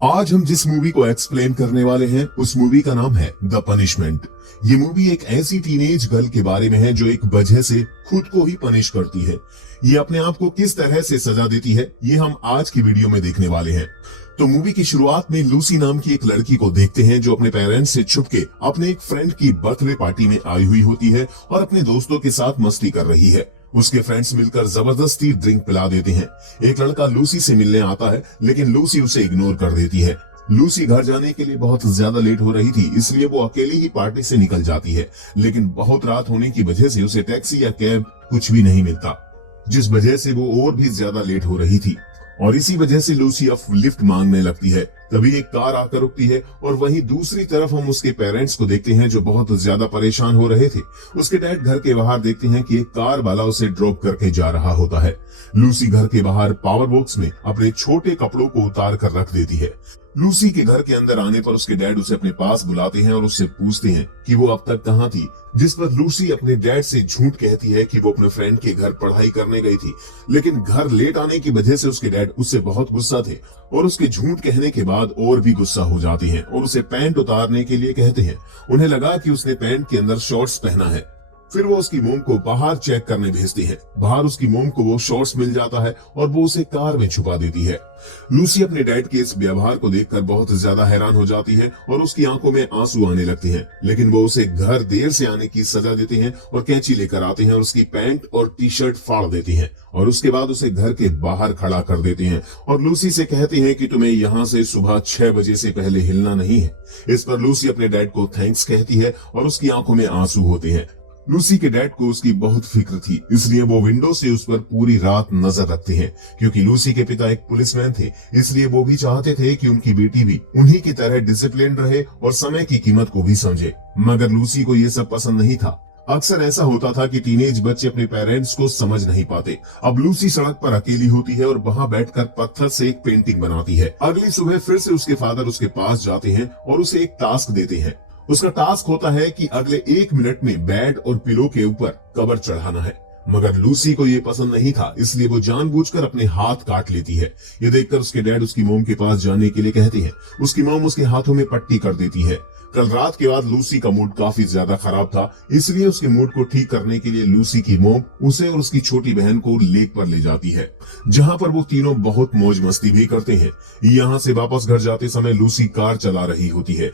आज हम जिस मूवी को एक्सप्लेन करने वाले हैं उस मूवी का नाम है द पनिशमेंट। ये मूवी एक ऐसी टीनेज गर्ल के बारे में है जो एक वजह से खुद को ही पनिश करती है। ये अपने आप को किस तरह से सजा देती है ये हम आज की वीडियो में देखने वाले हैं। तो मूवी की शुरुआत में लूसी नाम की एक लड़की को देखते हैं जो अपने पेरेंट्स से छुपके अपने एक फ्रेंड की बर्थडे पार्टी में आई हुई होती है और अपने दोस्तों के साथ मस्ती कर रही है। उसके फ्रेंड्स मिलकर जबरदस्ती ड्रिंक पिला देते हैं। एक लड़का लूसी से मिलने आता है लेकिन लूसी उसे इग्नोर कर देती है। लूसी घर जाने के लिए बहुत ज्यादा लेट हो रही थी इसलिए वो अकेली ही पार्टी से निकल जाती है, लेकिन बहुत रात होने की वजह से उसे टैक्सी या कैब कुछ भी नहीं मिलता, जिस वजह से वो और भी ज्यादा लेट हो रही थी और इसी वजह से लूसी अब लिफ्ट मांगने लगती है। तभी एक कार आकर रुकती है और वहीं दूसरी तरफ हम उसके पेरेंट्स को देखते हैं जो बहुत ज्यादा परेशान हो रहे थे। उसके डैड घर के बाहर देखते हैं कि एक कार वाला उसे ड्रॉप करके जा रहा होता है। लूसी घर के बाहर पावर बॉक्स में अपने छोटे कपड़ों को उतार कर रख देती है। लूसी के घर के अंदर आने पर उसके डैड उसे अपने पास बुलाते हैं और उससे पूछते हैं कि वो अब तक कहाँ थी, जिस पर लूसी अपने डैड से झूठ कहती है कि वो अपने फ्रेंड के घर पढ़ाई करने गई थी, लेकिन घर लेट आने की वजह से उसके डैड उससे बहुत गुस्सा थे और उसके झूठ कहने के बाद और भी गुस्सा हो जाते हैं और उसे पैंट उतारने के लिए कहते हैं। उन्हें लगा कि उसने पैंट के अंदर शॉर्ट्स पहना है। फिर वो उसकी मोम को बाहर चेक करने भेजती है। बाहर उसकी मोम को वो शॉर्ट्स मिल जाता है और वो उसे कार में छुपा देती है। लूसी अपने डैड के इस व्यवहार को देखकर बहुत ज्यादा हैरान हो जाती है और उसकी आंखों में आंसू आने लगते हैं, लेकिन वो उसे घर देर से आने की सजा देते हैं और कैंची लेकर आते हैं और उसकी पैंट और टी शर्ट फाड़ देती हैं और उसके बाद उसे घर के बाहर खड़ा कर देते हैं और लूसी से कहते हैं कि तुम्हें यहाँ से सुबह 6 बजे से पहले हिलना नहीं है। इस पर लूसी अपने डैड को थैंक्स कहती है और उसकी आंखों में आंसू होते हैं। लूसी के डैड को उसकी बहुत फिक्र थी, इसलिए वो विंडो से उस पर पूरी रात नजर रखते हैं। क्योंकि लूसी के पिता एक पुलिसमैन थे इसलिए वो भी चाहते थे कि उनकी बेटी भी उन्हीं की तरह डिसिप्लिन रहे और समय की कीमत को भी समझे, मगर लूसी को ये सब पसंद नहीं था। अक्सर ऐसा होता था कि टीनेज बच्चे अपने पेरेंट्स को समझ नहीं पाते। अब लूसी सड़क पर अकेली होती है और वहां बैठकर पत्थर से एक पेंटिंग बनाती है। अगली सुबह फिर से उसके फादर उसके पास जाते हैं और उसे एक टास्क देते हैं। उसका टास्क होता है कि अगले 1 मिनट में बेड और पिलो के ऊपर कवर चढ़ाना है, मगर लूसी को ये पसंद नहीं था इसलिए वो जानबूझकर अपने हाथ काट लेती है। ये देखकर उसके डैड उसकी मोम के पास जाने के लिए कहते हैं। उसकी मोम उसके हाथों में पट्टी कर देती है। कल रात के बाद लूसी का मूड काफी ज्यादा खराब था, इसलिए उसके मूड को ठीक करने के लिए लूसी की मोम उसे और उसकी छोटी बहन को लेक पर ले जाती है, जहां पर वो तीनों बहुत मौज मस्ती भी करते हैं। यहाँ से वापस घर जाते समय लूसी कार चला रही होती है।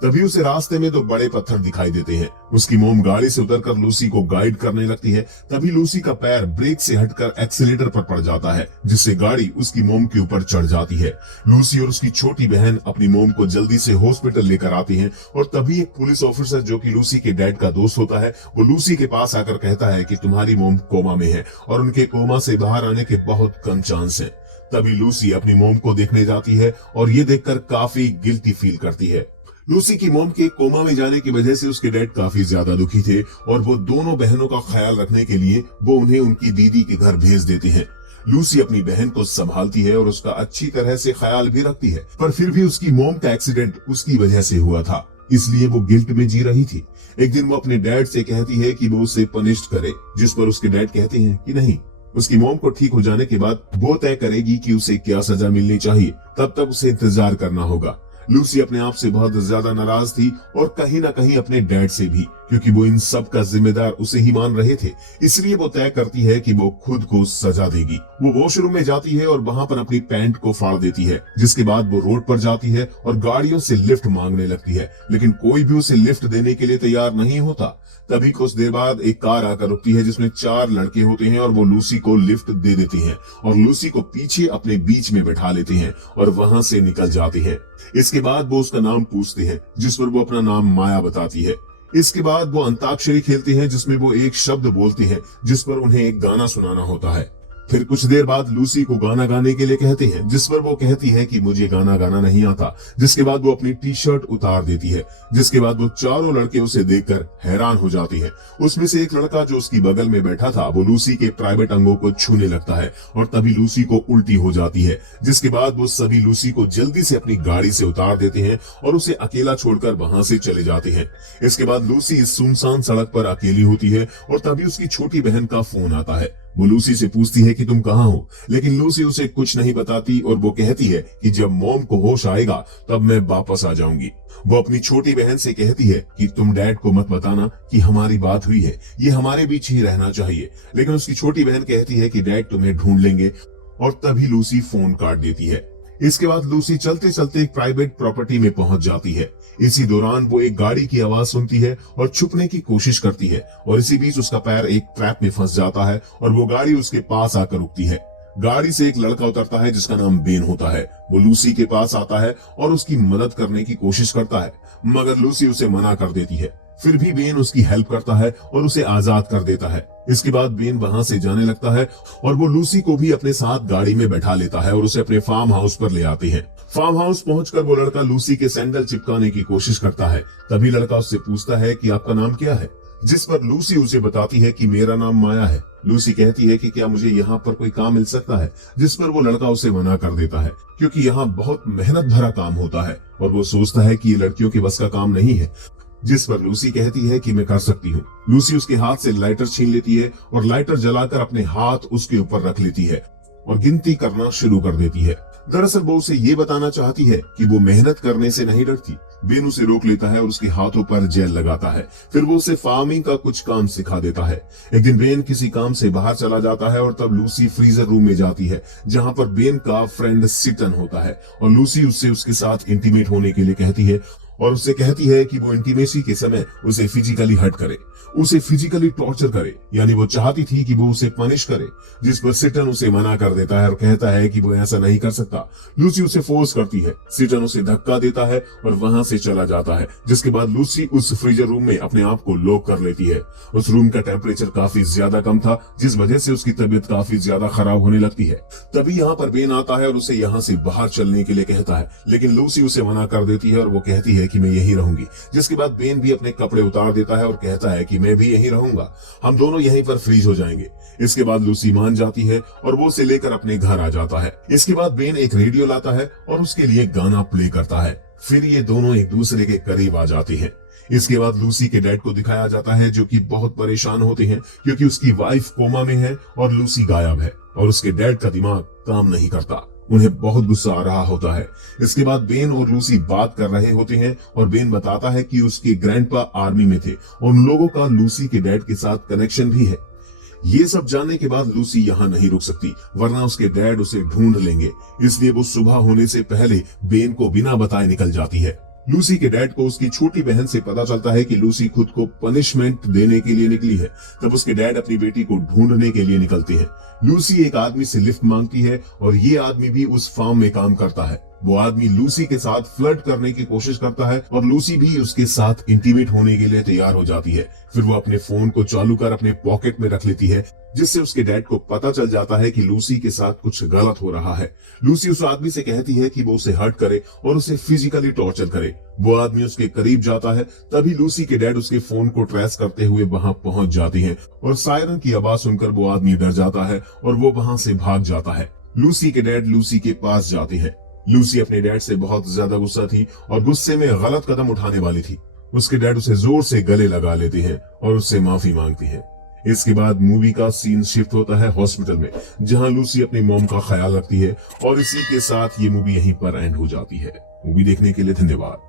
तभी उसे रास्ते में 2 बड़े पत्थर दिखाई देते हैं। उसकी मोम गाड़ी से उतरकर लूसी को गाइड करने लगती है। तभी लूसी का पैर ब्रेक से हटकर एक्सीलेटर पर पड़ जाता है, जिससे गाड़ी उसकी मोम के ऊपर चढ़ जाती है। लूसी और उसकी छोटी बहन अपनी मोम को जल्दी से हॉस्पिटल लेकर आती हैं और तभी एक पुलिस ऑफिसर जो कि लूसी के डैड का दोस्त होता है, वो लूसी के पास आकर कहता है कि तुम्हारी मोम कोमा में है और उनके कोमा से बाहर आने के बहुत कम चांस है। तभी लूसी अपनी मोम को देखने जाती है और ये देखकर काफी गिल्टी फील करती है। लूसी की मोम के कोमा में जाने की वजह से उसके डैड काफी ज्यादा दुखी थे और वो दोनों बहनों का ख्याल रखने के लिए वो उन्हें उनकी दीदी के घर भेज देते हैं। लूसी अपनी बहन को संभालती है और उसका अच्छी तरह से ख्याल भी रखती है, पर फिर भी उसकी मोम का एक्सीडेंट उसकी वजह से हुआ था, इसलिए वो गिल्ट में जी रही थी। एक दिन वो अपने डैड से कहती है कि वो उसे पनिश्ड करे, जिस पर उसके डैड कहते हैं कि नहीं, उसकी मोम को ठीक हो जाने के बाद वो तय करेगी कि उसे क्या सजा मिलनी चाहिए, तब तक उसे इंतजार करना होगा। लूसी अपने आप से बहुत ज्यादा नाराज थी और कहीं ना कहीं अपने डैड से भी, क्योंकि वो इन सब का जिम्मेदार उसे ही मान रहे थे। इसलिए वो तय करती है कि वो खुद को सजा देगी। वो वॉशरूम में जाती है और वहां पर अपनी पैंट को फाड़ देती है, जिसके बाद वो रोड पर जाती है और गाड़ियों से लिफ्ट मांगने लगती है, लेकिन कोई भी उसे लिफ्ट देने के लिए तैयार नहीं होता। तभी कुछ देर बाद एक कार आकर रुकती है जिसमें 4 लड़के होते हैं और वो लूसी को लिफ्ट दे देते हैं और लूसी को पीछे अपने बीच में बैठा लेते हैं और वहां से निकल जाते हैं। इसके बाद वो उसका नाम पूछते हैं, जिस पर वो अपना नाम माया बताती है। इसके बाद वो अंताक्षरी खेलते हैं जिसमें वो एक शब्द बोलती है, जिस पर उन्हें एक गाना सुनाना होता है। फिर कुछ देर बाद लूसी को गाना गाने के लिए कहते हैं, जिस पर वो कहती है कि मुझे गाना गाना नहीं आता। जिसके बाद वो अपनी टी शर्ट उतार देती है, जिसके बाद वो चारों लड़के उसे देखकर हैरान हो जाते हैं। उसमें से एक लड़का जो उसकी बगल में बैठा था वो लूसी के प्राइवेट अंगों को छूने लगता है और तभी लूसी को उल्टी हो जाती है। जिसके बाद वो सभी लूसी को जल्दी से अपनी गाड़ी से उतार देते हैं और उसे अकेला छोड़कर वहां से चले जाते हैं। इसके बाद लूसी इस सुनसान सड़क पर अकेली होती है और तभी उसकी छोटी बहन का फोन आता है। वो लूसी से पूछती है कि तुम कहाँ हो, लेकिन लूसी उसे कुछ नहीं बताती और वो कहती है कि जब मॉम को होश आएगा तब मैं वापस आ जाऊंगी। वो अपनी छोटी बहन से कहती है कि तुम डैड को मत बताना कि हमारी बात हुई है, ये हमारे बीच ही रहना चाहिए। लेकिन उसकी छोटी बहन कहती है कि डैड तुम्हें ढूंढ लेंगे, और तभी लूसी फोन काट देती है। इसके बाद लूसी चलते चलते एक प्राइवेट प्रॉपर्टी में पहुंच जाती है। इसी दौरान वो एक गाड़ी की आवाज सुनती है और छुपने की कोशिश करती है, और इसी बीच उसका पैर एक ट्रैप में फंस जाता है और वो गाड़ी उसके पास आकर रुकती है। गाड़ी से एक लड़का उतरता है जिसका नाम बेन होता है। वो लूसी के पास आता है और उसकी मदद करने की कोशिश करता है, मगर लूसी उसे मना कर देती है। फिर भी बेन उसकी हेल्प करता है और उसे आजाद कर देता है। इसके बाद बेन वहां से जाने लगता है और वो लूसी को भी अपने साथ गाड़ी में बैठा लेता है और उसे अपने फार्म हाउस पर ले आते हैं। फार्म हाउस पहुंचकर वो लड़का लूसी के सैंडल चिपकाने की कोशिश करता है। तभी लड़का उससे पूछता है कि आपका नाम क्या है, जिस पर लूसी उसे बताती है कि मेरा नाम माया है। लूसी कहती है कि क्या मुझे यहाँ पर कोई काम मिल सकता है, जिस पर वो लड़का उसे मना कर देता है, क्योंकि यहाँ बहुत मेहनत भरा काम होता है और वो सोचता है कि ये लड़कियों के बस का काम नहीं है। जिस पर लूसी कहती है कि मैं कर सकती हूँ। लूसी उसके हाथ से लाइटर छीन लेती है और लाइटर जलाकर अपने हाथ उसके ऊपर रख लेती है और गिनती करना शुरू कर देती है। दरअसल वो उसे ये बताना चाहती है कि वो मेहनत करने से नहीं डरती। बेन उसे रोक लेता है और उसके हाथों पर जेल लगाता है। फिर वो उसे फार्मिंग का कुछ काम सिखा देता है। एक दिन बेन किसी काम से बाहर चला जाता है और तब लूसी फ्रीजर रूम में जाती है, जहाँ पर बेन का फ्रेंड सिटन होता है, और लूसी उससे उसके साथ इंटीमेट होने के लिए कहती है और उससे कहती है कि वो इंटीमेसी के समय उसे फिजिकली हर्ट करे, उसे फिजिकली टॉर्चर करे। यानी वो चाहती थी कि वो उसे पनिश करे, जिस पर सिटन उसे मना कर देता है और कहता है कि वो ऐसा नहीं कर सकता। लूसी उसे फोर्स करती है। सिटन उसे धक्का देता है और वहां से चला जाता है, जिसके बाद लूसी उस फ्रीजर रूम में अपने आप को लॉक कर लेती है। उस रूम का टेम्परेचर काफी ज्यादा कम था, जिस वजह से उसकी तबीयत काफी ज्यादा खराब होने लगती है। तभी यहाँ पर बेन आता है और उसे यहाँ से बाहर चलने के लिए कहता है, लेकिन लूसी उसे मना कर देती है और वो कहती है कि मैं यहीं रहूंगी। जिसके बाद बेन भी अपने कपड़े उतार देता है और कहता है कि मैं भी यहीं रहूंगा, हम दोनों यहीं पर फ्रीज हो जाएंगे। इसके बाद लूसी मान जाती है और वो उसे लेकर अपने घर आ जाता है। इसके बाद बेन एक रेडियो लाता है और उसके लिए गाना प्ले करता है। फिर ये दोनों एक दूसरे के करीब आ जाते हैं। इसके बाद लूसी के डैड को दिखाया जाता है, जो कि बहुत परेशान होते हैं क्योंकि उसकी वाइफ कोमा में है और लूसी गायब है, और उसके डैड का दिमाग काम नहीं करता। उन्हें बहुत गुस्सा आ रहा होता है। इसके बाद बेन और लूसी बात कर रहे होते हैं और बेन बताता है कि उसके ग्रैंडपा आर्मी में थे और उन लोगों का लूसी के डैड के साथ कनेक्शन भी है। ये सब जानने के बाद लूसी यहाँ नहीं रुक सकती, वरना उसके डैड उसे ढूंढ लेंगे। इसलिए वो सुबह होने से पहले बेन को बिना बताए निकल जाती है। लूसी के डैड को उसकी छोटी बहन से पता चलता है कि लूसी खुद को पनिशमेंट देने के लिए निकली है। तब उसके डैड अपनी बेटी को ढूंढने के लिए निकलते हैं। लूसी एक आदमी से लिफ्ट मांगती है और ये आदमी भी उस फार्म में काम करता है। वो आदमी लूसी के साथ फ्लर्ट करने की कोशिश करता है और लूसी भी उसके साथ इंटीमेट होने के लिए तैयार हो जाती है। फिर वो अपने फोन को चालू कर अपने पॉकेट में रख लेती है, जिससे उसके डैड को पता चल जाता है कि लूसी के साथ कुछ गलत हो रहा है। लूसी उस आदमी से कहती है कि वो उसे हर्ट करे और उसे फिजिकली टॉर्चर करे। वो आदमी उसके करीब जाता है। तभी लूसी के डैड उसके फोन को ट्रेस करते हुए वहां पहुंच जाते हैं और सायरन की आवाज सुनकर वो आदमी डर जाता है और वो वहां से भाग जाता है। लूसी के डैड लूसी के पास जाते हैं। लूसी अपने डैड से बहुत ज्यादा गुस्सा थी और गुस्से में गलत कदम उठाने वाली थी। उसके डैड उसे जोर से गले लगा लेते हैं और उससे माफी मांगती है। इसके बाद मूवी का सीन शिफ्ट होता है हॉस्पिटल में, जहां लूसी अपनी मॉम का ख्याल रखती है, और इसी के साथ ये मूवी यहीं पर एंड हो जाती है। मूवी देखने के लिए धन्यवाद।